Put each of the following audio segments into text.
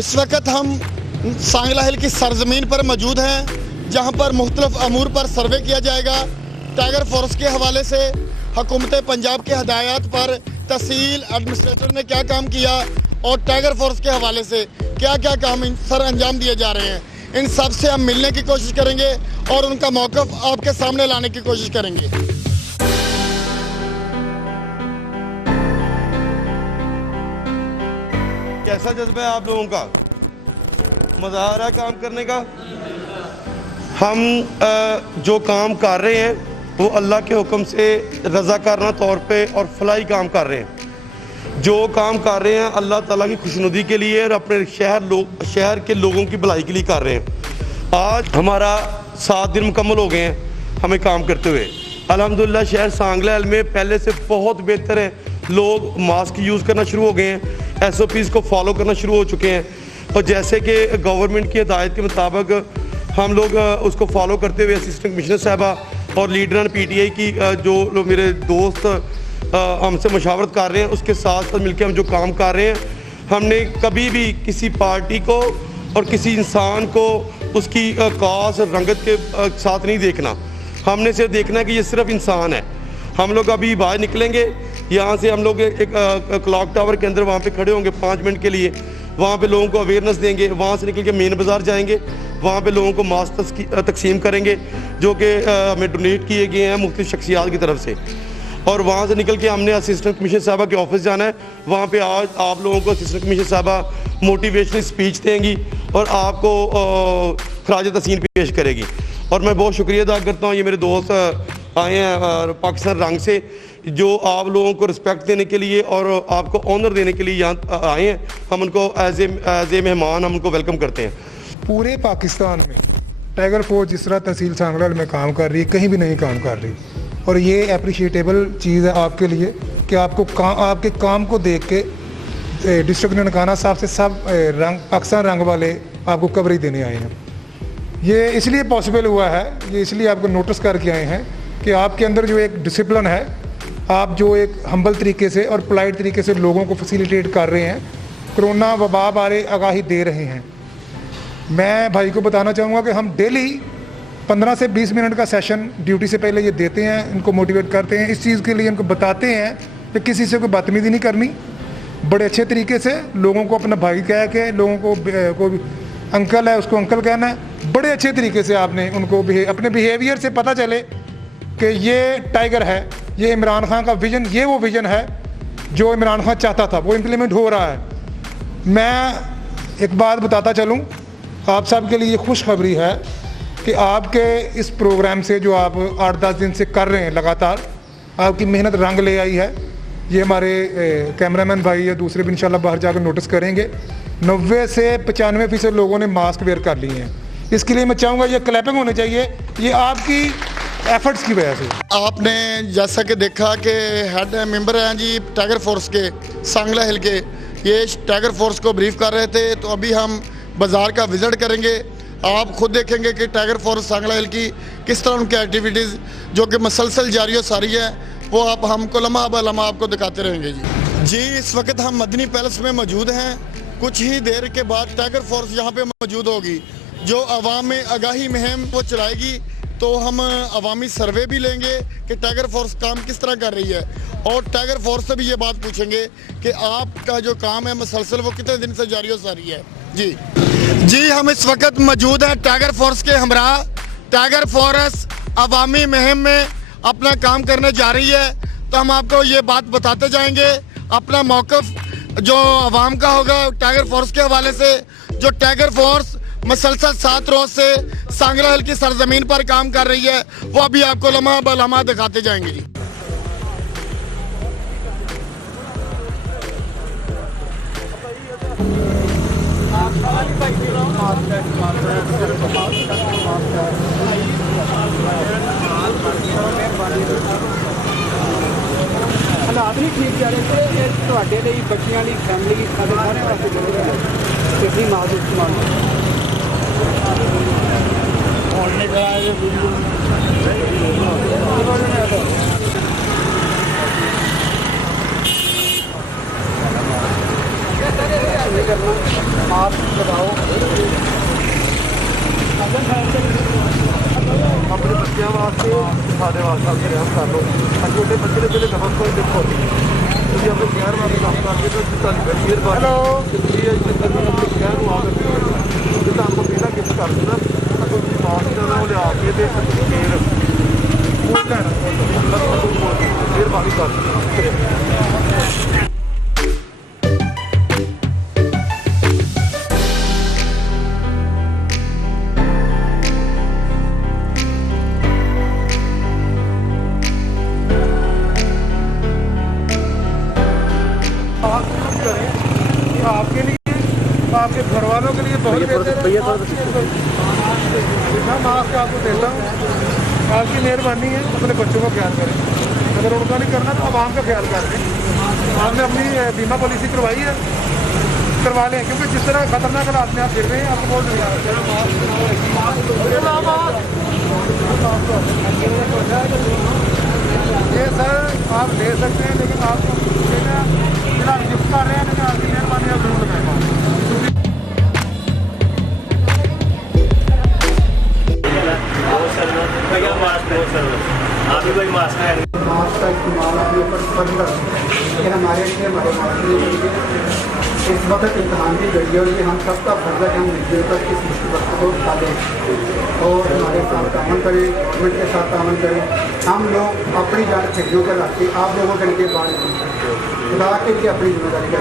इस वक्त हम सांगला हिल की सरजमीन पर मौजूद हैं, जहां पर मुख्तलिफ अमूर पर सर्वे किया जाएगा। टाइगर फोर्स के हवाले से हुकूमत पंजाब के हदायत पर तहसील एडमिनिस्ट्रेटर ने क्या काम किया और टाइगर फोर्स के हवाले से क्या क्या काम सर अंजाम दिए जा रहे हैं, इन सब से हम मिलने की कोशिश करेंगे और उनका मौक़िफ़ आपके सामने लाने की कोशिश करेंगे। कैसा जज्बा है आप लोगों का? मज़ा आ रहा है काम करने का? हम जो काम कर रहे हैं वो अल्लाह के हुक्म से रज़ाकाराना तौर पे और फलाही काम कर रहे हैं। जो काम कर रहे हैं अल्लाह ताला की खुशनुदी के लिए और अपने शहर के लोगों की भलाई के लिए कर रहे हैं। आज हमारा 7 दिन मुकम्मल हो गए हैं हमें काम करते हुए। अल्हम्दुलिल्लाह शहर सांगला हिल में पहले से बहुत बेहतर है। लोग मास्क यूज़ करना शुरू हो गए हैं, SOPs को फॉलो करना शुरू हो चुके हैं और जैसे कि गवर्नमेंट की हिदायत के मुताबिक हम लोग उसको फॉलो करते हुए असिस्टेंट कमिश्नर साहबा और लीडर PTI की जो मेरे दोस्त हमसे मशावरत कर रहे हैं उसके साथ साथ मिलकर हम जो काम कर रहे हैं, हमने कभी भी किसी पार्टी को और किसी इंसान को उसकी कास्ट और रंगत के साथ नहीं देखना। हमने सिर्फ देखना है कि ये सिर्फ इंसान है। हम लोग अभी बाहर निकलेंगे, यहाँ से हम लोग एक क्लॉक टावर के अंदर वहाँ पे खड़े होंगे 5 मिनट के लिए, वहाँ पे लोगों को अवेयरनेस देंगे। वहाँ से निकल के मेन बाज़ार जाएंगे, वहाँ पे लोगों को मास्क तकसीम करेंगे जो कि हमें डोनेट किए गए हैं मुख्तलिफ शख्सियात की तरफ से। और वहाँ से निकल के हमने असिस्टेंट कमिश्नर साहबा के ऑफिस जाना है। वहाँ पे आज आप लोगों को असिस्टेंट कमिश्नर साहबा मोटिवेशनल स्पीच देंगी और आपको खराज तहसीन पेश करेगी। और मैं बहुत शुक्रिया अदा करता हूँ, ये मेरे दोस्त आए हैं पाकिस्तान रंग से जो आप लोगों को रिस्पेक्ट देने के लिए और आपको ऑनर देने के लिए यहाँ आए हैं। हम उनको एज ए मेहमान हम उनको वेलकम करते हैं। पूरे पाकिस्तान में टाइगर फोर्स जिस तरह तहसील सांगला में काम कर रही है कहीं भी नहीं काम कर रही, और ये अप्रिशिएटेबल चीज़ है आपके लिए कि आपके काम को देख के डिस्ट्रिक्ट ननकाना साहब से सब पाकिस्तान रंग वाले आपको कवरेज देने आए हैं। ये इसलिए पॉसिबल हुआ है, ये इसलिए आपको नोटिस करके आए हैं कि आपके अंदर जो एक डिसिप्लिन है, आप जो एक हम्बल तरीके से और पोलाइट तरीके से लोगों को फैसिलिटेट कर रहे हैं, कोरोना वबा बारे आगाही दे रहे हैं। मैं भाई को बताना चाहूँगा कि हम डेली 15 से 20 मिनट का सेशन ड्यूटी से पहले ये देते हैं, इनको मोटिवेट करते हैं, इस चीज़ के लिए इनको बताते हैं कि किसी से कोई बदतमीज़ी नहीं करनी, बड़े अच्छे तरीके से लोगों को अपना भाई कह के, लोगों को कोई अंकल है उसको अंकल कहना है, बड़े अच्छे तरीके से आपने उनको अपने बिहेवियर से पता चले कि ये टाइगर है, ये इमरान खान का विज़न, ये वो विज़न है जो इमरान खान चाहता था, वो इम्प्लीमेंट हो रहा है। मैं एक बात बताता चलूँ, आप सब के लिए खुशखबरी है कि आपके इस प्रोग्राम से जो आप 8-10 दिन से कर रहे हैं लगातार, आपकी मेहनत रंग ले आई है। ये हमारे कैमरामैन भाई या दूसरे भी इंशाल्लाह बाहर जाकर नोटिस करेंगे। 90 से 95% लोगों ने मास्क वेयर कर लिए हैं। इसके लिए मैं चाहूँगा ये क्लैपिंग होनी चाहिए, ये आपकी एफर्ट्स की वजह से। आपने जैसा कि देखा कि हेड मेंबर हैं जी टाइगर फोर्स के सांगला हिल के, ये टाइगर फोर्स को ब्रीफ कर रहे थे। तो अभी हम बाज़ार का विज़िट करेंगे, आप खुद देखेंगे कि टाइगर फोर्स सांगला हिल की किस तरह उनकी एक्टिविटीज़ जो कि मसलसल जारी और सारी है, वो आप हमको लम्हा ब लम्हा आपको दिखाते रहेंगे जी। इस वक्त हम मदनी पैलेस में मौजूद हैं। कुछ ही देर के बाद टाइगर फोर्स यहाँ पे मौजूद होगी, जो आवाम में आगाही मुहिम वो चलाएगी। तो हम अवामी सर्वे भी लेंगे कि टाइगर फोर्स काम किस तरह कर रही है और टाइगर फोर्स से भी ये बात पूछेंगे कि आपका जो काम है मसलसल वो कितने दिन से जारी हो सारी है जी। हम इस वक्त मौजूद हैं टाइगर फोर्स के हमरा। टाइगर फोर्स अवामी मुहिम में अपना काम करने जा रही है, तो हम आपको ये बात बताते जाएंगे। अपना मौक़िफ़ जो अवाम का होगा टाइगर फोर्स के हवाले से, जो टाइगर फोर्स मसलसल 7 रोज से सांगला हिल की सरजमीन पर काम कर रही है, वो अभी आपको लम्हा ब लम्हा दिखाते जाएंगे जी। हालात नहीं ठीक जा रहे थे, बच्चियों की फैमिली सारे वास्ते जरूरत है इसी मास्क इस्तेमाल करना। मास्क ਬੱਚਿਆਂ ਵਾਸਤੇ ਸਾਡੇ ਵਾਸਤੇ ਰਿਆਮ ਕਰ ਲਓ। ਅੱਜ ਛੋਟੇ ਬੱਚੇ ਦੇ ਪਹਿਲੇ ਗਵਰਨਮੈਂਟ ਦੇਖੋ ਤੁਸੀਂ ਆਪਣੇ ਸ਼ਹਿਰ ਵਾਸਤੇ ਕੰਮ ਕਰਦੇ ਹੋ ਤੁਹਾਡੀ ਬੜੀ ਮਿਹਰਬਾਨੀ। ਤੁਸੀਂ ਆਪਣੇ ਸ਼ਹਿਰ ਨੂੰ ਆ ਕੇ ਜੇ ਤੁਹਾਨੂੰ ਪਹਿਲਾਂ ਕਿਸ ਕਰ ਦੇਣਾ ਤਾਂ ਤੁਸੀਂ ਮਾਸਕ ਜਿਹੜਾ ਉਹ ਲਿਆ ਕੇ ਤੇ ਫੇਰ ਉਹ ਲੈਣਾ ਮਿਹਰਬਾਨੀ ਕਰ ਦਿਓ। आपके लिए आपके घर वालों के लिए बहुत बेहतर है। जितना मास्क आपको देता हूँ आपकी मेहरबानी है, अपने बच्चों का ख्याल करें। अगर उनका नहीं करना तो आवाम का ख्याल कर लें। आपने अपनी बीमा पॉलिसी करवाई है, करवा लें, क्योंकि जिस तरह खतरनाक हालात में आप फिर रहे हैं आपको बहुत ये सर आप ले सकते हैं, लेकिन आपको आप गिफ्ट कर रहे हैं, लेकिन आपकी मेहरबानी आप जरूर लगाएं। आप भी कोई मास्क है मास्क का इस्तेमाल अपने ऊपर बंद कर ये हमारे लिए हमारे माशरे के लिए इस वक्त इम्तहान की घड़ी है और ये हम सबका फर्ज है कि हम वीडियो तक इस मुश्किल वक्त को टालें और हमारे साथ तामन करें, गवर्नमेंट के साथ तामन करें। हम लोग अपनी जान खिड़कियों पर रख के आप लोगों के लिए बात खुदा के लिए अपनी जिम्मेदारी का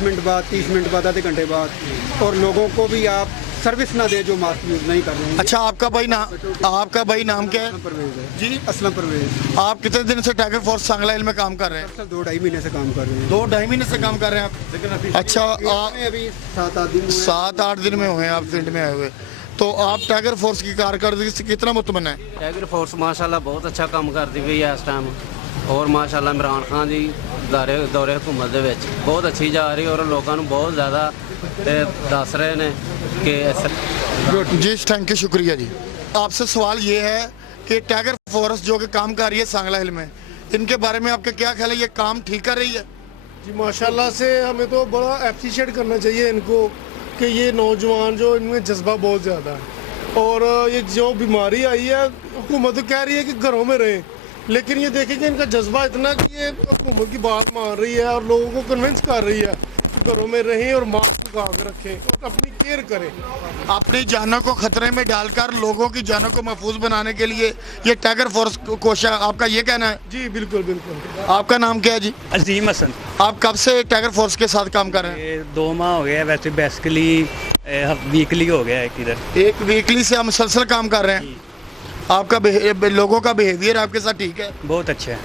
मिनट बाद 30 मिनट बाद आधे घंटे बाद और लोगों को भी आप सर्विस ना दें जो मास्क यूज़ नहीं कर रहे हैं। अच्छा, आपका भाई नाम क्या है? परवेज है जी, असलम परवेज। आप कितने दिन से टाइगर फोर्स सांगला हिल में काम कर रहे हैं? सर 2-2.5 महीने से काम कर रहे हैं। 2-2.5 महीने से काम कर रहे हैं आप? अच्छा, अभी 7-8 दिन 7-8 दिन में हुए हैं आप फील्ड में आए हुए। तो आप टाइगर फोर्स की कारकर्दगी से कितना मुतमन है? टाइगर फोर्स माशाल्लाह बहुत अच्छा काम करती पई है इस टाइम और माशाल्लाह इमरान खान जी दौरे हुकूमत दे विच बहुत अच्छी जा रही और लोगों को बहुत ज़्यादा दस रहे हैं कि जी, थैंक यू, शुक्रिया जी। आपसे सवाल ये है कि टाइगर फोर्स जो कि काम कर रही है सांगला हिल में, इनके बारे में आपका क्या ख्याल है? ये काम ठीक कर रही है? जी माशाल्लाह से हमें तो बड़ा अप्रिशिएट करना चाहिए इनको कि ये नौजवान जो इनमें जज्बा बहुत ज़्यादा है और ये जो बीमारी आई है हुकूमत कह रही है कि घरों में रहें, लेकिन ये देखें कि इनका जज्बा इतना कि ये हुकूमत की बात मान रही है और लोगों को कन्विंस कर रही है कि घरों में रहें और मास्क लगा कर रखें और अपनी केयर करें। अपनी जानों को खतरे में डालकर लोगों की जानों को महफूज बनाने के लिए ये टाइगर फोर्स कोशिश, आपका ये कहना है? जी बिल्कुल बिल्कुल। आपका नाम क्या है जी? अजीम हसन। आप कब से टाइगर फोर्स के साथ काम कर रहे हैं? ये 2 माह हो गया, वैसे बेसिकली वीकली हो गया है किधर। एक वीकली से आप मुसलसल काम कर रहे हैं। आपका लोगों का बिहेवियर आपके साथ ठीक है? बहुत अच्छा है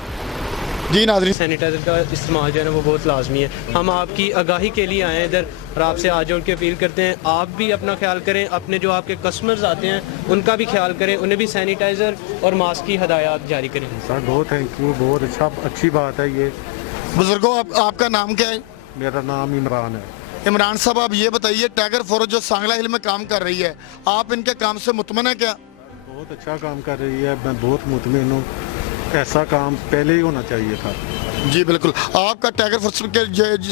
जी। नाज़रीन, सैनिटाइज़र का इस्तेमाल जो है ना वो बहुत लाजमी है। हम आपकी आगाही के लिए आए हैं इधर और आपसे आज जोड़ के अपील करते हैं आप भी अपना ख्याल करें, अपने जो आपके कस्टमर्स आते हैं उनका भी ख्याल करें, उन्हें भी सैनिटाइज़र और मास्क की हदायत जारी करें। सर बहुत थैंक यू, बहुत अच्छी बात है ये। बुजुर्गों, आपका नाम क्या है? मेरा नाम इमरान है। इमरान साहब, आप ये बताइए टाइगर फोर्स जो सांगला हिल में काम कर रही है, आप इनके काम से मुतमन है क्या? बहुत अच्छा काम कर रही है, मैं बहुत मुतमिन हूँ। ऐसा काम पहले ही होना चाहिए था। जी बिल्कुल। आपका टाइगर फोर्स के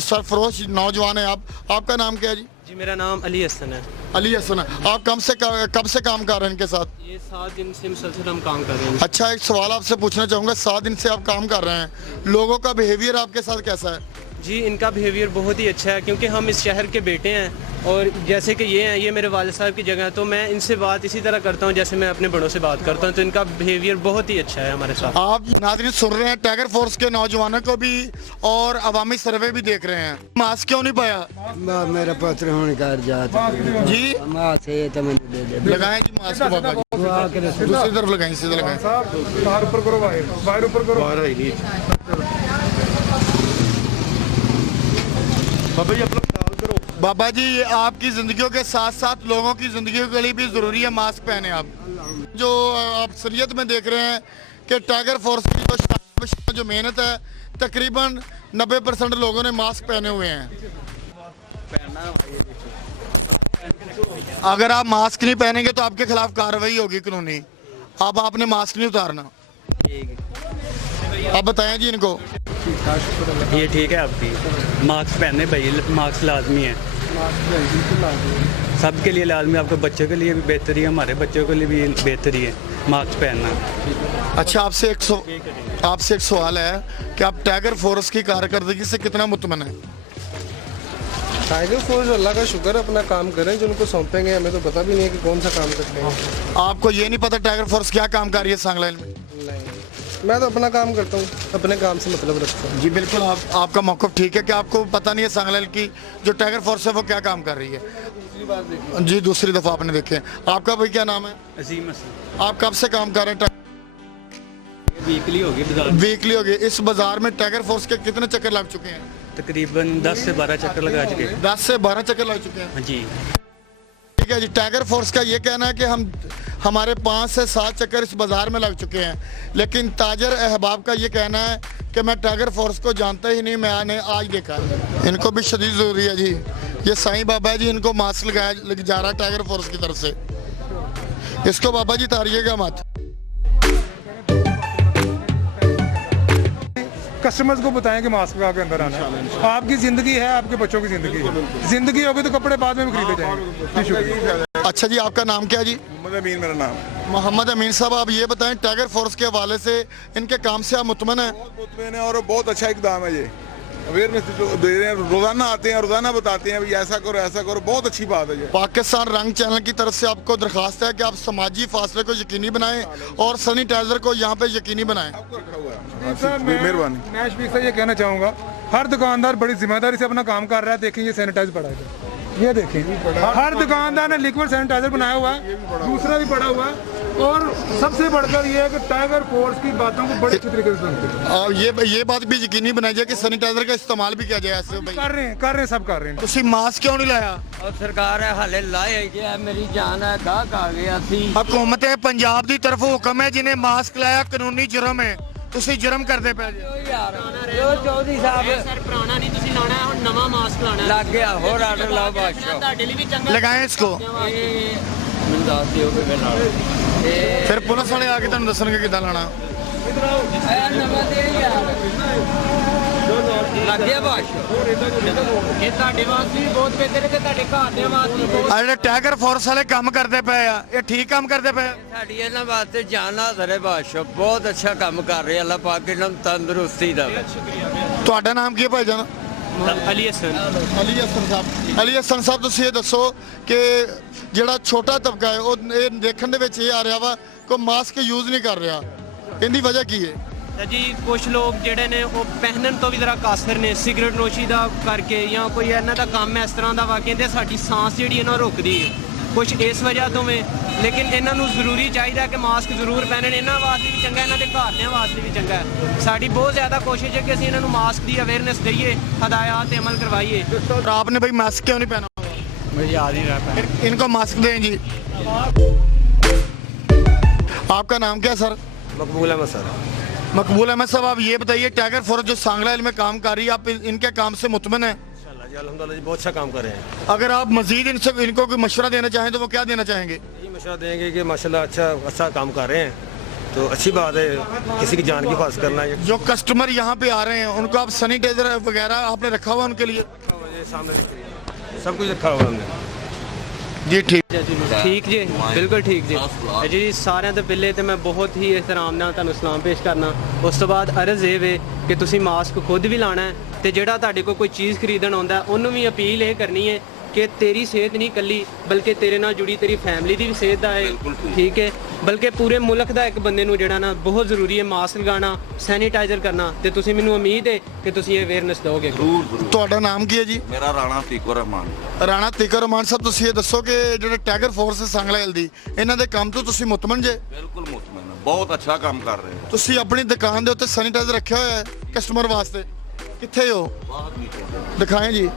सरफरोश नौजवान है आपका नाम क्या है जी? जी मेरा नाम अली हसन है। अली हसन है। आप कब से काम कर रहे हैं इनके साथ? ये 7 दिन से मुसलसल हम काम कर रहे हैं। अच्छा, एक सवाल आपसे पूछना चाहूँगा, 7 दिन से आप काम कर रहे हैं, लोगों का बिहेवियर आपके साथ कैसा है? जी इनका बिहेवियर बहुत ही अच्छा है क्योंकि हम इस शहर के बेटे हैं और जैसे कि ये हैं, ये मेरे वालिद साहब की जगह है, तो मैं इनसे बात इसी तरह करता हूँ जैसे मैं अपने बड़ों से बात करता हूँ, तो इनका बिहेवियर बहुत ही अच्छा है हमारे साथ। आप नाज़रीन सुन रहे हैं टाइगर फोर्स के नौजवानों को भी और अवामी सर्वे भी देख रहे हैं। मास्क क्यों नहीं पाया? मेरा पत्र होने का जाता जी तो मैंने दे दे लगाएं जी मास्क बाबा जी, दूसरी तरफ लगाएं, सीधे लगाएं। बाहर ऊपर करो, बाहर ऊपर करो। बाबा जी अपना ख्याल करो। बाबा जी, ये आपकी जिंदगियों के साथ साथ लोगों की जिंदगियों के लिए भी जरूरी है मास्क पहने। आप जो आप शरीयत में देख रहे हैं कि टाइगर फोर्स की जो मेहनत है, तकरीबन 90% लोगों ने मास्क पहने हुए हैं। अगर आप मास्क नहीं पहनेंगे तो आपके खिलाफ कार्रवाई होगी कानूनी। अब आपने मास्क नहीं उतारना। आप बताएं जी इनको। ये ठीक है आपकी, मास्क पहनने भाई, मास्क लाजमी है, सबके लिए लाजमी, आपके बच्चों के लिए भी बेहतरी है, हमारे बच्चों के लिए भी बेहतरी है मास्क पहनना। अच्छा, आपसे एक सवाल है कि आप टाइगर फोर्स की कारकर्दगी से कितना मुतमन है? टाइगर फोर्स अल्लाह का शुक्र है, अपना काम करें, जो उनको सौंपेंगे हमें तो पता भी नहीं है कि कौन सा काम करते हैं। आपको ये नहीं पता टाइगर फोर्स क्या काम कर रही है सांगलाइल में? नहीं, मैं तो अपना काम करता हूँ, अपने काम से मतलब रखता हूँ। जी बिल्कुल, आपका मौक़िफ़ ठीक है कि आपको पता नहीं है सांगलाइल की जो टाइगर फोर्स है वो क्या काम कर रही है। जी दूसरी दफ़ा आपने देखे। आपका भाई क्या नाम है? अजीम हसन। आप कब से काम कर रहे हैं? वीकली हो गई बाजार, वीकली हो गई। इस बाजार में टाइगर फोर्स के कितने चक्कर लग चुके हैं? तकरीबन 10 से 12 चक्कर लगा चुके हैं। 10 से 12 चक्कर लग चुके हैं। हाँ जी, ठीक है जी। टाइगर फोर्स का ये कहना है कि हमारे 5 से 7 चक्कर इस बाज़ार में लग चुके हैं, लेकिन ताजर अहबाब का ये कहना है कि मैं टाइगर फोर्स को जानता ही नहीं, मैंने आज देखा। इनको भी शदीद ज़रूरी है जी। ये साईं बाबा है जी, इनको मास्क लगाया जा रहा है टाइगर फोर्स की तरफ से। इसको बाबा जी तारिएगा मत। कस्टमर्स को बताएं कि मास्क लगा के अंदर आना है। आपकी ज़िंदगी है, आपके बच्चों की ज़िंदगी होगी तो कपड़े बाद में भी खरीदे जाएंगे। शुक्रिया। अच्छा जी, आपका नाम क्या जी? मोहम्मद अमीन मेरा नाम। मोहम्मद अमीन साहब, आप ये बताएं टाइगर फोर्स के हवाले से इनके काम से आप मुतमन हैं? बहुत मुतमईन है और बहुत अच्छा इकदाम है। ये अवेयरनेस दे रहे हैं, रोजाना आते हैं, रोजाना बताते हैं भाई ऐसा करो, बहुत अच्छी बात है ये। पाकिस्तान रंग चैनल की तरफ से आपको दरखास्त है कि आप समाजी फासले को यकीनी बनाएं और सैनिटाइजर को यहाँ पे यकीनी बनाएं। मेहरबानी। मैं शफीक से ये कहना चाहूँगा, हर दुकानदार बड़ी जिम्मेदारी से अपना काम कर रहा है। देखें ये सैनिटाइज पड़ा है, ये देखें हर दुकानदार ने लिक्विड सैनिटाइजर बनाया हुआ है, दूसरा भी पड़ा हुआ है। और सबसे बढ़कर ये है कि टाइगर फोर्स की बातों को बड़े अच्छे तरीके से सुनते हैं और ये बात भी यकीनी बनाई जाए कि सैनिटाइजर का इस्तेमाल भी किया जाए। ऐसे भाई कर रहे हैं, सब कर रहे हैं। तुसी मास्क क्यों नहीं लाया? और सरकार है हाले लाए गया, मेरी जान है गाहक आ गया सी। हुकूमत पंजाब की तरफ हुक्म है जिन्हें मास्क लाया कानूनी जुर्म है, तुसी जुर्म करते पे जो चौधरी साहब सर पुराना नहीं ਤੁਸੀਂ ਲਾਣਾ ਹੈ, ਹੁਣ ਨਵਾਂ ਮਾਸਕ ਲਾਣਾ लग गया, ਹੋਰ आर्डर लाओ बादशाह। ਤੁਹਾਡੇ ਲਈ ਵੀ ਚੰਗਾ लगाए इसको। ਮੈਨੂੰ ਦੱਸ ਦਿਓ ਕਿ ਮੈਂ ਨਾਲ फिर पुलिस वाले आके तुहानू दसणगे किदां लाना। ਆਇਆ ਨਵਾਂ ਦੇ ਯਾਰ ਲੱਗ ਗਿਆ ਬਾਦशाह। ਇਹ ਤੁਹਾਡੇ ਵਾਸਤੇ ਵੀ ਬਹੁਤ ਬਿਹਤਰ ਹੈ ਤੇ ਤੁਹਾਡੇ ਘਰ ਦੇ ਵਾਸਤੇ ਵੀ ਬਹੁਤ। ਆ ਜਿਹੜੇ ਟਾਈਗਰ ਫੋਰਸ ਵਾਲੇ ਕੰਮ ਕਰਦੇ ਪਏ ਆ, ਇਹ ਠੀਕ ਕੰਮ ਕਰਦੇ ਪਏ ਆ? ਸਾਡੀ ਇਹਨਾਂ ਵਾਸਤੇ ਜਾਨ ਹਾਜ਼ਰ ਹੈ ਬਾਦशाह, ਬਹੁਤ ਅੱਛਾ ਕੰਮ ਕਰ ਰਹੇ, ਅੱਲਾਹ ਪਾਕ ਇਹਨਾਂ ਨੂੰ ਤੰਦਰੁਸਤੀ ਦੇਵੇ। ਤੁਹਾਡਾ ਨਾਮ ਕੀ ਹੈ ਭਾਈਜਾਨ? ਅਲੀ ਹਸਨ। ਅਲੀ ਹਸਨ ਸਾਹਿਬ। ਅਲੀ ਹਸਨ ਸਾਹਿਬ, ਤੁਸੀਂ ਇਹ ਦੱਸੋ ਕਿ ਜਿਹੜਾ ਛੋਟਾ ਤਬਕਾ ਹੈ ਉਹ ਇਹ ਦੇਖਣ ਦੇ ਵਿੱਚ ਇਹ ਆ ਰਿਹਾ ਵਾ ਕੋਈ ਮਾਸਕ ਯੂਜ਼ ਨਹੀਂ ਕਰ ਰਿਹਾ, ਇਹਦੀ ਵਜ੍ਹਾ ਕੀ ਹੈ? ਤਾਂ ਜੀ ਕੁਝ ਲੋਕ ਜਿਹੜੇ ਨੇ ਉਹ ਪਹਿਨਣ ਤੋਂ ਵੀ ਜ਼ਰਾ ਕਾਸਰ ਨੇ, ਸਿਗਰਟ ਨੋਸ਼ੀ ਦਾ ਕਰਕੇ ਜਾਂ ਕੋਈ ਇਹਨਾਂ ਦਾ ਕੰਮ ਇਸ ਤਰ੍ਹਾਂ ਦਾ ਵਾ, ਕਹਿੰਦੇ ਸਾਡੀ ਸਾਂਸ ਜਿਹੜੀ ਹੈ ਨਾ ਰੁਕਦੀ ਹੈ, ਕੁਝ ਇਸ ਵਜ੍ਹਾ ਤੋਂ ਵੇ। ਲੇਕਿਨ ਇਹਨਾਂ ਨੂੰ ਜ਼ਰੂਰੀ ਚਾਹੀਦਾ ਕਿ ਮਾਸਕ ਜ਼ਰੂਰ ਪਹਿਨਣ, ਇਹਨਾਂ ਵਾਸਤੇ ਵੀ ਚੰਗਾ, ਇਹਨਾਂ ਦੇ ਘਰਦਿਆਂ ਵਾਸਤੇ ਵੀ ਚੰਗਾ ਹੈ। ਸਾਡੀ ਬਹੁਤ ਜ਼ਿਆਦਾ ਕੋਸ਼ਿਸ਼ ਹੈ ਕਿ ਅਸੀਂ ਇਹਨਾਂ ਨੂੰ ਮਾਸਕ ਦੀ ਅਵੇਅਰਨੈਸ ਦਈਏ, ਹਦਾਇਤ ਤੇ ਅਮਲ ਕਰਵਾਈਏ। तो आपने भाई मास्क क्यों नहीं पहना हुआ? मुझे याद नहीं रहा। फिर इनको मास्क दें जी। आपका नाम क्या सर? मकबूल अहमद सर। मकबूल अहमद साहब, आप ये बताइए टाइगर फोर्स जो सांगलाइल में काम कर रही है, आप इनके काम से मुतमन है? जी अल्हम्दुलिल्लाह जी, बहुत अच्छा काम कर रहे हैं। अगर आप मजीद इनको कोई मशवरा देना चाहें तो वो क्या देना चाहेंगे? ये मशवरा देंगे कि माशाल्लाह अच्छा काम कर रहे हैं, तो अच्छी बात है, किसी की जान की हिफाजत करना। ये जो कस्टमर यहाँ पे आ रहे हैं उनको आप सैनिटाइजर वगैरह आपने रखा हुआ उनके लिए? सामने दिख रही है, सब कुछ रखा हुआ हमने। जी ठीक। ਠੀਕ ਜੀ, ਬਿਲਕੁਲ ਠੀਕ ਜੀ। ਜੀ ਸਾਰਿਆਂ ਤੋਂ ਪਹਿਲੇ ਤੇ ਮੈਂ ਬਹੁਤ ਹੀ ਇhtਰਾਮ ਨਾਲ ਤੁਹਾਨੂੰ ਸਲਾਮ ਪੇਸ਼ ਕਰਨਾ। ਉਸ ਤੋਂ ਬਾਅਦ ਅਰਜ਼ ਇਹ ਵੇ ਕਿ ਤੁਸੀਂ ਮਾਸਕ ਖੁਦ ਵੀ ਲਾਣਾ ਹੈ ਤੇ ਜਿਹੜਾ ਤੁਹਾਡੇ ਕੋਲ ਕੋਈ ਚੀਜ਼ ਖਰੀਦਣ ਆਉਂਦਾ ਉਹਨੂੰ ਵੀ ਅਪੀਲ ਇਹ ਕਰਨੀ ਹੈ ਕਿ ਤੇਰੀ ਸਿਹਤ ਨਹੀਂ ਕੱਲੀ ਬਲਕਿ ਤੇਰੇ ਨਾਲ ਜੁੜੀ ਤੇਰੀ ਫੈਮਿਲੀ ਦੀ ਵੀ ਸਿਹਤ ਦਾ ਹੈ, ਠੀਕ ਹੈ, ਬਲਕਿ ਪੂਰੇ ਮੁਲਕ ਦਾ ਇੱਕ ਬੰਦੇ ਨੂੰ ਜਿਹੜਾ ਨਾ ਬਹੁਤ ਜ਼ਰੂਰੀ ਹੈ ਮਾਸਕ ਲਗਾਉਣਾ, ਸੈਨੀਟਾਈਜ਼ਰ ਕਰਨਾ। ਤੇ ਤੁਸੀਂ ਮੈਨੂੰ ਉਮੀਦ ਹੈ ਕਿ ਤੁਸੀਂ ਇਹ ਅਵੇਅਰਨੈਸ ਦਿਓਗੇ। ਤੁਹਾਡਾ ਨਾਮ ਕੀ ਹੈ ਜੀ? ਮੇਰਾ ਰਾਣਾ ਤੀਕੁਰ ਰਹਿਮਾਨ। ਰਾਣਾ ਤੀਕੁਰ ਰਹਿਮਾਨ ਸਾਹਿਬ, ਤੁਸੀਂ ਇਹ ਦੱਸੋ ਕਿ ਜਿਹੜੇ ਟਾਈਗਰ ਫੋਰਸ ਸੰਗਲਾਇਲ ਦੀ ਇਹਨਾਂ ਦੇ ਕੰਮ ਤੋਂ ਤੁਸੀਂ ਮੁਤਮਨ ਜੇ? ਬਿਲਕੁਲ ਮੁਤਮਨ ਹਾਂ, ਬਹੁਤ ਅੱਛਾ ਕੰਮ ਕਰ ਰਹੇ ਹੋ। ਤੁਸੀਂ ਆਪਣੀ ਦੁਕਾਨ ਦੇ ਉੱਤੇ ਸੈਨੀਟਾਈਜ਼ਰ ਰੱਖਿਆ ਹੋਇਆ ਹੈ ਕਸਟਮਰ ਵਾਸਤੇ, ਕਿੱਥੇ ਹੋ? ਬਹੁਤ ਨੀਚੇ दिखाएं जी।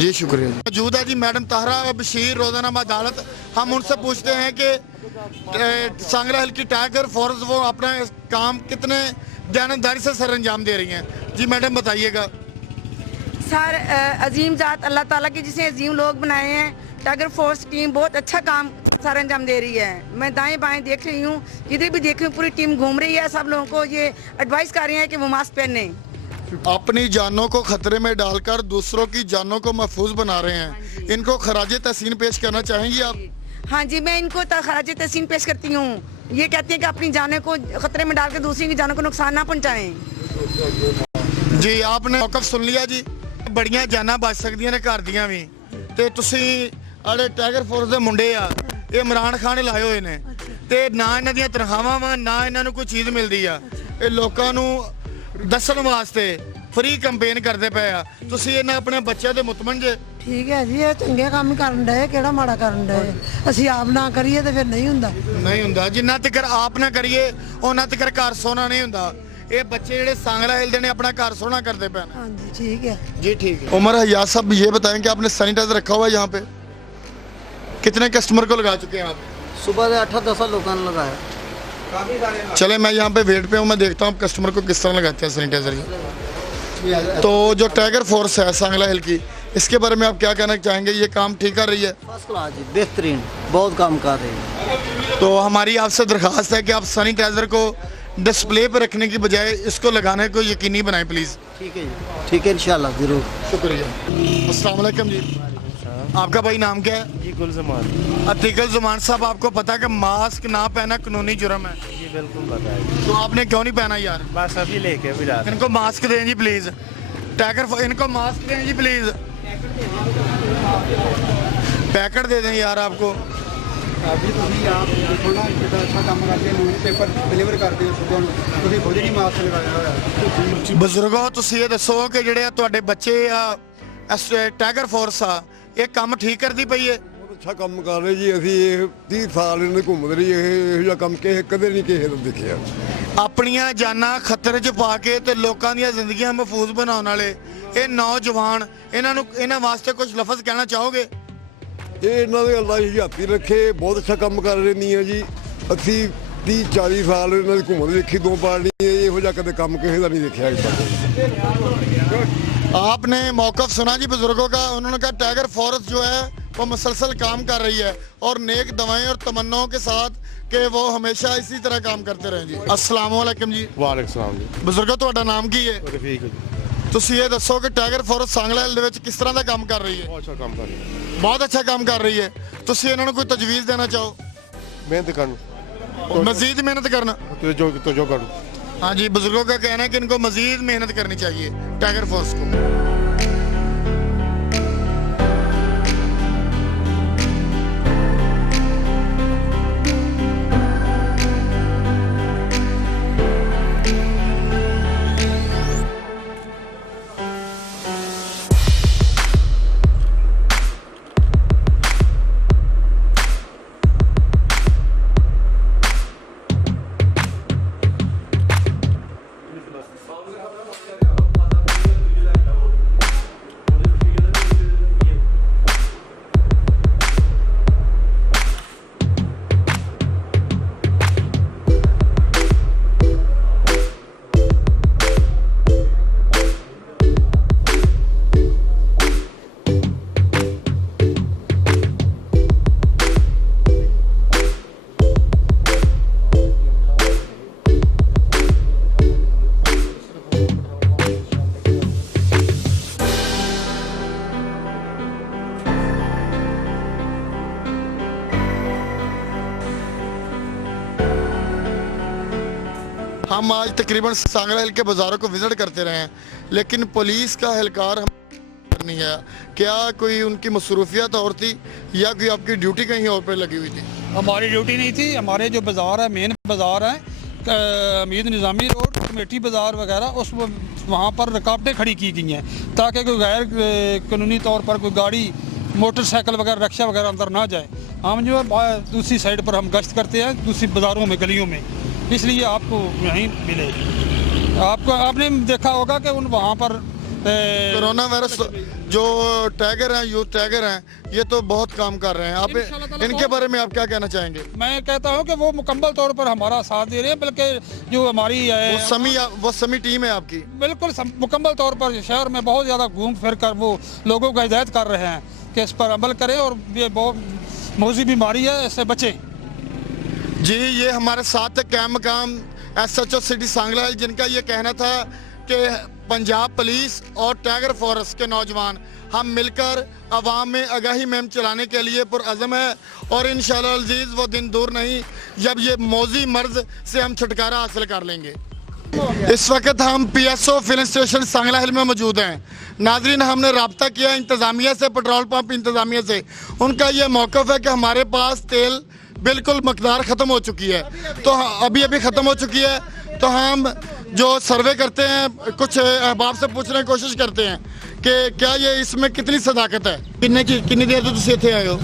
जी शुक्रिया। मौजूद है जी मैडम ताहरा बशीर, रोजानामा अदालत। हम उनसे पूछते हैं कि सांगलाइल की टाइगर फोर्स वो अपना काम कितने दयानतदारी से सर अंजाम दे रही हैं। जी मैडम बताइएगा। सर अजीम ज़ात अल्लाह ताला की जिसे अजीम लोग बनाए हैं। टाइगर फोर्स टीम बहुत अच्छा काम सर अंजाम दे रही है। मैं दाएं बाएं देख रही हूँ, जिधर भी देख रही हूँ पूरी टीम घूम रही है। सब लोगों को ये एडवाइस कर रहे हैं कि वो मास्क पहने। अपनी जानों को खतरे में डालकर दूसरों की जानों को महफूज बना रहे हैं। इनको खराज तहसीन पेश करना चाहेंगी आप? हाँ जी, मैं इनको खराज तहसीन पेश करती हूँ। ये कहते हैं कि अपनी जाने को खतरे में डालकर दूसरी की जानों को नुकसान ना पहुँचाएं। जी आपने मौकफ सुन लिया जी। बड़ियां जाना बच सकदियां ने घर दियां भी ते तुसीं आड़े टाइगर फोर्स दे मुंडे आ ये इमरान खान लाए होए ने ते ना इन्हां दियां तनखावां वा ना इन्हां नूं कोई चीज़ मिलदी आ। ये लोकां नूं दस्सण वास्ते फ्री कैंपेन करदे पए आ। तुसीं इन्हां अपने बच्चों दे मुतमन जे? ठीक है जी, ये चंगे काम करन डे, केड़ा माड़ा करन डे। ਅਸੀਂ ਆਪ ਨਾ ਕਰੀਏ ਤੇ ਫਿਰ ਨਹੀਂ ਹੁੰਦਾ। नहीं हुंदा जिन्ना तक आप ना करिए उन्ना तक घर सोना नहीं हुंदा। ये बच्चे जेडे सांगला हिलदे ने अपना घर सोना करते पे। हाँ जी ठीक है जी ठीक है। उमर हयाज साहब ये बताएं कि आपने सैनिटाइजर रखा हुआ है यहाँ पे? कितने कस्टमर को लगा चुके हैं आप? सुबह से 8-10 लोगों ने लगाया। चले मैं यहाँ पे वेट पे हूँ, मैं देखता हूँ कस्टमर को किस तरह लगाते हैं सैनिटाइजर। तो जो टाइगर फोर्स है सांगला हिल की, इसके बारे में आप क्या कहना चाहेंगे? ये काम ठीक कर रही है? फर्स्ट क्लास जी, बेहतरीन, बहुत काम कर रही है। तो हमारी आपसे दरख्वास्त है कि आप सैनिटाइजर को डिस्प्ले पर रखने की बजाय इसको लगाने को यकीनी बनाएं प्लीज़। ठीक है जी, ठीक है इंशाल्लाह ज़रूर। शुक्रिया। अस्सलाम वालेकुम जी। आपका भाई नाम क्या है? जी गुलजमान। अतीकुल जमान साहब, आपको पता है कि मास्क ना पहना कानूनी जुर्म है? जी बिल्कुल पता है। तो आपने क्यों नहीं पहना यार? बस अभी लेके भी जा रहे हैं। इनको मास्क दें जी प्लीज़। टाइगर इनको मास्क दें जी प्लीज़। पैकेट दे दें यार आपको। अभी ਤੁਸੀਂ ਆਪ ਦੇਖੋ ਨਾ ਕਿੰਨਾ ਅੱਛਾ ਕੰਮ ਕਰਦੇ ਹੋ, ਪੇਪਰ ਡਿਲੀਵਰ ਕਰਦੇ ਹੋ ਸੁਬਹ ਨੂੰ, ਤੁਸੀਂ ਖੁਦ ਨਹੀਂ ਮਾਸਕ ਲਗਾਇਆ ਹੋਇਆ। ਬਜ਼ੁਰਗੋ ਤੁਸੀਂ ਇਹ ਦੱਸੋ ਕਿ ਜਿਹੜੇ ਆ ਤੁਹਾਡੇ ਬੱਚੇ ਆ ਇਸ ਟਾਈਗਰ ਫੋਰਸ ਆ, ਇਹ ਕੰਮ ਠੀਕ ਕਰਦੀ ਪਈ ਹੈ? ਬਹੁਤ ਅੱਛਾ ਕੰਮ ਕਰ ਰਹੇ ਜੀ। ਅਸੀਂ ਇਹ 30 ਸਾਲ ਇਹਨਾਂ ਦੇ ਘੁੰਮਦੇ ਰਹੀ, ਇਹੋ ਜਿਹਾ ਕੰਮ ਕਿਸੇ ਕਦੇ ਨਹੀਂ ਕਿਸੇ ਨੂੰ ਦੇਖਿਆ। ਆਪਣੀਆਂ ਜਾਨਾਂ ਖਤਰੇ 'ਚ ਪਾ ਕੇ ਤੇ ਲੋਕਾਂ ਦੀਆਂ ਜ਼ਿੰਦਗੀਆਂ ਮਹਿਫੂਜ਼ ਬਣਾਉਣ ਵਾਲੇ ਇਹ ਨੌਜਵਾਨ, ਇਹਨਾਂ ਵਾਸਤੇ ਕੁਝ ਲਫ਼ਜ਼ ਕਹਿਣਾ ਚਾਹੋਗੇ? ਇਹ ਇਹਨਾਂ ਦੇ ਅੱਲਾ ਹੀ ਹੱਥੀ ਰੱਖੇ, ਬਹੁਤ ਅੱਛਾ ਕੰਮ ਕਰ ਰਹੇ ਨਹੀਂ ਆ ਜੀ। ਅਸੀਂ 30-40 ਸਾਲ ਇਹਨਾਂ ਦੀ ਘੁੰਮਣ ਦੇਖੀ, ਦੋ ਪਾਰਟੀ ਇਹੋ ਜਿਹਾ ਕਦੇ ਕੰਮ ਕਿਸੇ ਦਾ नहीं देखा अभी तक। आपने मौकफ सुना जी बुजुर्गों का। उन्होंने कहा टाइगर फोर्स जो है वो मुसलसल काम कर रही है और नेक दवाएं और तमन्नाओं के साथ कि वो हमेशा इसी तरह काम करते रहें जी। अस्सलाम वालेकुम जी। वालेकुम सलाम जी। बुजुर्गो ਤੁਹਾਡਾ ਨਾਮ ਕੀ ਹੈ? ਰਫੀਕ ਜੀ। ਤੁਸੀਂ ਇਹ ਦੱਸੋ ਕਿ ਟਾਈਗਰ ਫੋਰਸ सांगला हिल ਦੇ ਵਿੱਚ ਕਿਸ ਤਰ੍ਹਾਂ ਦਾ ਕੰਮ ਕਰ ਰਹੀ ਹੈ? ਬਹੁਤ ਅੱਛਾ ਕੰਮ ਕਰ ਰਹੀ ਹੈ। ਬਹੁਤ ਅੱਛਾ ਕੰਮ ਕਰ ਰਹੀ ਹੈ। ਤੁਸੀਂ ਇਹਨਾਂ ਨੂੰ ਕੋਈ ਤਜਵੀਜ਼ ਦੇਣਾ ਚਾਹੋ? मेहनत करना, मजीद मेहनत करना। तो जो करूँ। हाँ जी, बुजुर्गों का कहना है कि इनको मजीद मेहनत करनी चाहिए टाइगर फोर्स को। हम आज तकरीबन सांगला हिल के बाज़ारों को विज़िट करते रहे हैं, लेकिन पुलिस का एहलकार हम नहीं है। क्या कोई उनकी मसरूफियत और थी या कोई आपकी ड्यूटी कहीं और पर लगी हुई थी? हमारी ड्यूटी नहीं थी। हमारे जो बाज़ार है, मेन बाज़ार है अमीद निज़ामी रोड, कमेटी बाज़ार वगैरह, उस वहाँ पर रुकावटें खड़ी की गई हैं ताकि कोई गैर कानूनी तौर पर कोई गाड़ी, मोटरसाइकिल वगैरह, रिक्शा वगैरह अंदर ना जाए। हम जो है दूसरी साइड पर हम गश्त करते हैं, दूसरी बाज़ारों में, गलियों में, इसलिए आपको यहीं मिलेगी। आपने देखा होगा कि उन वहाँ पर कोरोना वायरस जो टैगर हैं, यूथ टैगर हैं, ये तो बहुत काम कर रहे हैं। आप इनके बारे में आप क्या कहना चाहेंगे? मैं कहता हूँ कि वो मुकम्मल तौर पर हमारा साथ दे रहे हैं, बल्कि जो हमारी वो समी टीम है आपकी, बिल्कुल मुकम्मल तौर पर शहर में बहुत ज़्यादा घूम फिर कर वो लोगों को हिदायत कर रहे हैं कि इस पर अमल करें और ये बहुत मौजी बीमारी है, इससे बचें। जी, ये हमारे साथ कैम मकाम SHO सिटी सांगला, जिनका ये कहना था कि पंजाब पुलिस और टाइगर फोर्स के नौजवान हम मिलकर अवाम में आगाही मुहिम चलाने के लिए पुरअज़म है और इंशाअल्लाह अज़ीज़ वो दिन दूर नहीं जब ये मौजी मर्ज से हम छुटकारा हासिल कर लेंगे। इस वक्त हम PSO फिलिंग स्टेशन सांगला हिल में मौजूद हैं। नाजरीन, हमने रब्ता किया इंतज़ामिया से, पेट्रोल पंप इंतज़ामिया से। उनका ये मौक़िफ़ है कि हमारे पास तेल बिल्कुल मकदार ख़त्म हो चुकी है, तो अभी ख़त्म हो चुकी है। तो हम जो सर्वे करते हैं, कुछ अहबाब से पूछने की कोशिश करते हैं कि क्या ये इसमें कितनी सदाकत है। कितनी देर तो तुम इत्थे आए हो?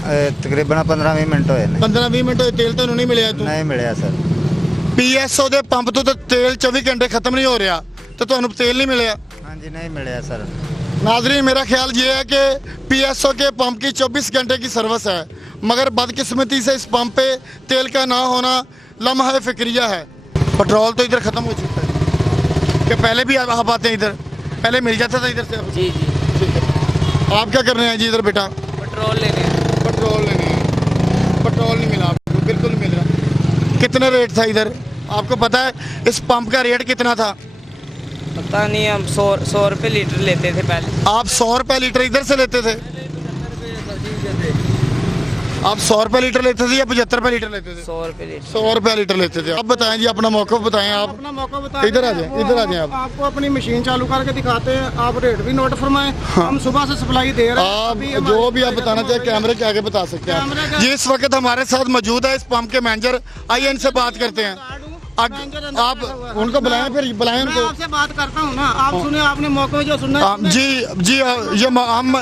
तकरीबन 15-20 मिनट होए ने। 15-20 मिनट होए। तेल तो नहीं मिले? नहीं मिले सर। PSO ਦੇ ਪੰਪ ਤੋਂ ਤਾਂ तेल 24 घंटे खत्म नहीं हो रहा, तो ਤੁਹਾਨੂੰ तेल नहीं मिले? हाँ जी, नहीं मिले सर। नाजरीन, मेरा ख्याल ये है कि PSO के पंप की 24 घंटे की सर्विस है, मगर बदकिस्मती से इस पंप पे तेल का ना होना लम्हा फिक्रिया है। पेट्रोल तो इधर ख़त्म हो चुका है कि पहले भी आप आते हैं इधर? पहले मिल जाता था इधर से? जी जी। ठीक है। आप क्या कर रहे हैं जी इधर बेटा? पेट्रोल लेने। पेट्रोल लेने। पेट्रोल नहीं मिला आपको? बिल्कुल नहीं मिल रहा। कितना रेट था इधर आपको पता है? इस पंप का रेट कितना था? पता नहीं, हम 100 रुपये लीटर लेते थे पहले। आप 100 रुपये लीटर इधर से लेते थे? आप 100 रुपये लीटर लेते थे या 75 रुपये लीटर लेते थे? 100 रुपये लीटर। 100 रुपये लीटर लेते थे। अब बताएं जी, अपना मौक़िफ़ बताएं। आप अपना मौका बताएं। इधर आ जाएं, इधर आ जाएं। आप आपको अपनी मशीन चालू करके दिखाते हैं, आप रेट भी नोट फरमाएं। हम सुबह से सप्लाई दे रहे हैं। आप जो भी आप बताना चाहें कैमरे के आगे बता सकते हैं। जी, इस वक्त हमारे साथ मौजूद है इस पंप के मैनेजर। आइए इनसे बात करते हैं। आप उनको बुलाएं, फिर बुलाएं उनको। मैं आपसे बात करता हूँ ना, आप सुने, आपने मौके में जो सुनना है। जी, ये हम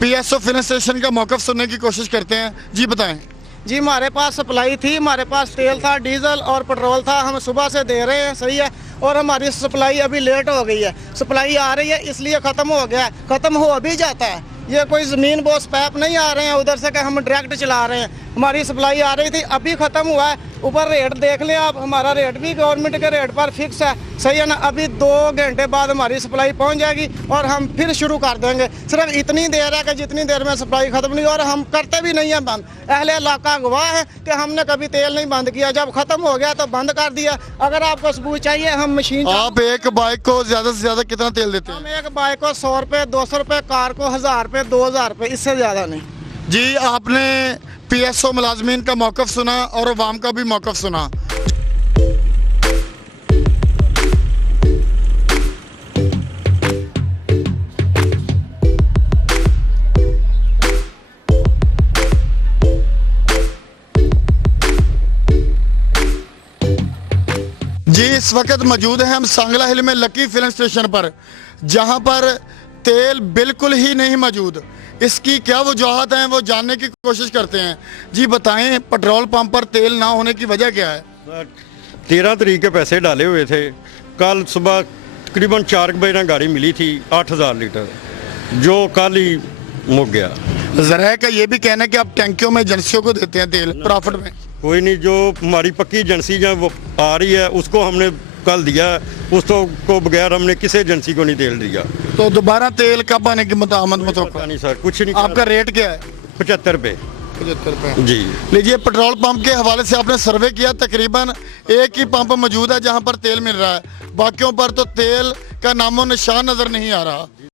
PSO फिलिंग स्टेशन का मौक़िफ़ सुनने की कोशिश करते हैं। जी बताएं। जी, हमारे पास सप्लाई थी, हमारे पास तेल था, डीजल और पेट्रोल था, हम सुबह से दे रहे हैं, सही है। और हमारी सप्लाई अभी लेट हो गई है। सप्लाई आ रही है इसलिए ख़त्म हो गया है, ख़त्म हो अभी जाता है। ये कोई ज़मीन बोस पैप नहीं आ रहे हैं उधर से कि हम डायरेक्ट चला रहे हैं। हमारी सप्लाई आ रही थी, अभी ख़त्म हुआ है। ऊपर रेट देख लें आप, हमारा रेट भी गवर्नमेंट के रेट पर फिक्स है, सही है ना। अभी 2 घंटे बाद हमारी सप्लाई पहुंच जाएगी और हम फिर शुरू कर देंगे। सिर्फ इतनी देर है कि जितनी देर में सप्लाई ख़त्म नहीं, और हम करते भी नहीं हैं बंद। अहले इलाका गवाह है कि हमने कभी तेल नहीं बंद किया, जब ख़त्म हो गया तो बंद कर दिया। अगर आपको सबूत चाहिए, हम मशीन। आप एक बाइक को ज़्यादा से ज़्यादा कितना तेल देते हैं? हम एक बाइक को 100 रुपये, 200 रुपये, कार को 1000 रुपये, 2000 रुपये, इससे ज़्यादा नहीं। जी, आपने PSO मुलाजमीन का मौक़िफ़ सुना और अवाम का भी मौक़िफ़ सुना। जी, इस वक्त मौजूद हैं हम सांगला हिल में लकी फिलिंग स्टेशन पर, जहां पर तेल बिल्कुल ही नहीं मौजूद। इसकी क्या वजूहत हैं वो जानने की कोशिश करते हैं। जी बताएं, पेट्रोल पंप पर तेल ना होने की वजह क्या है? 13 तारीख के पैसे डाले हुए थे। कल सुबह तकरीबन 4 बजे गाड़ी मिली थी 8000 लीटर, जो कल ही मुक गया। ज़रा का ये भी कहना है कि आप टैंकियों में एजेंसियों को देते हैं तेल प्रॉफिट में? कोई नहीं, जो हमारी पक्की एजेंसी जो वो आ रही है उसको हमने कल दिया, उसको को बगैर हमने किसी एजेंसी को नहीं तेल दिया। तो दोबारा तेल कब आने की पता नहीं सर, कुछ नहीं। आपका रेट क्या है? 75 रुपये। 75 रुपये जी। लीजिए, पेट्रोल पंप के हवाले से आपने सर्वे किया, तकरीबन एक ही पंप मौजूद है जहां पर तेल मिल रहा है, बाकियों पर तो तेल का नामो निशान नजर नहीं आ रहा।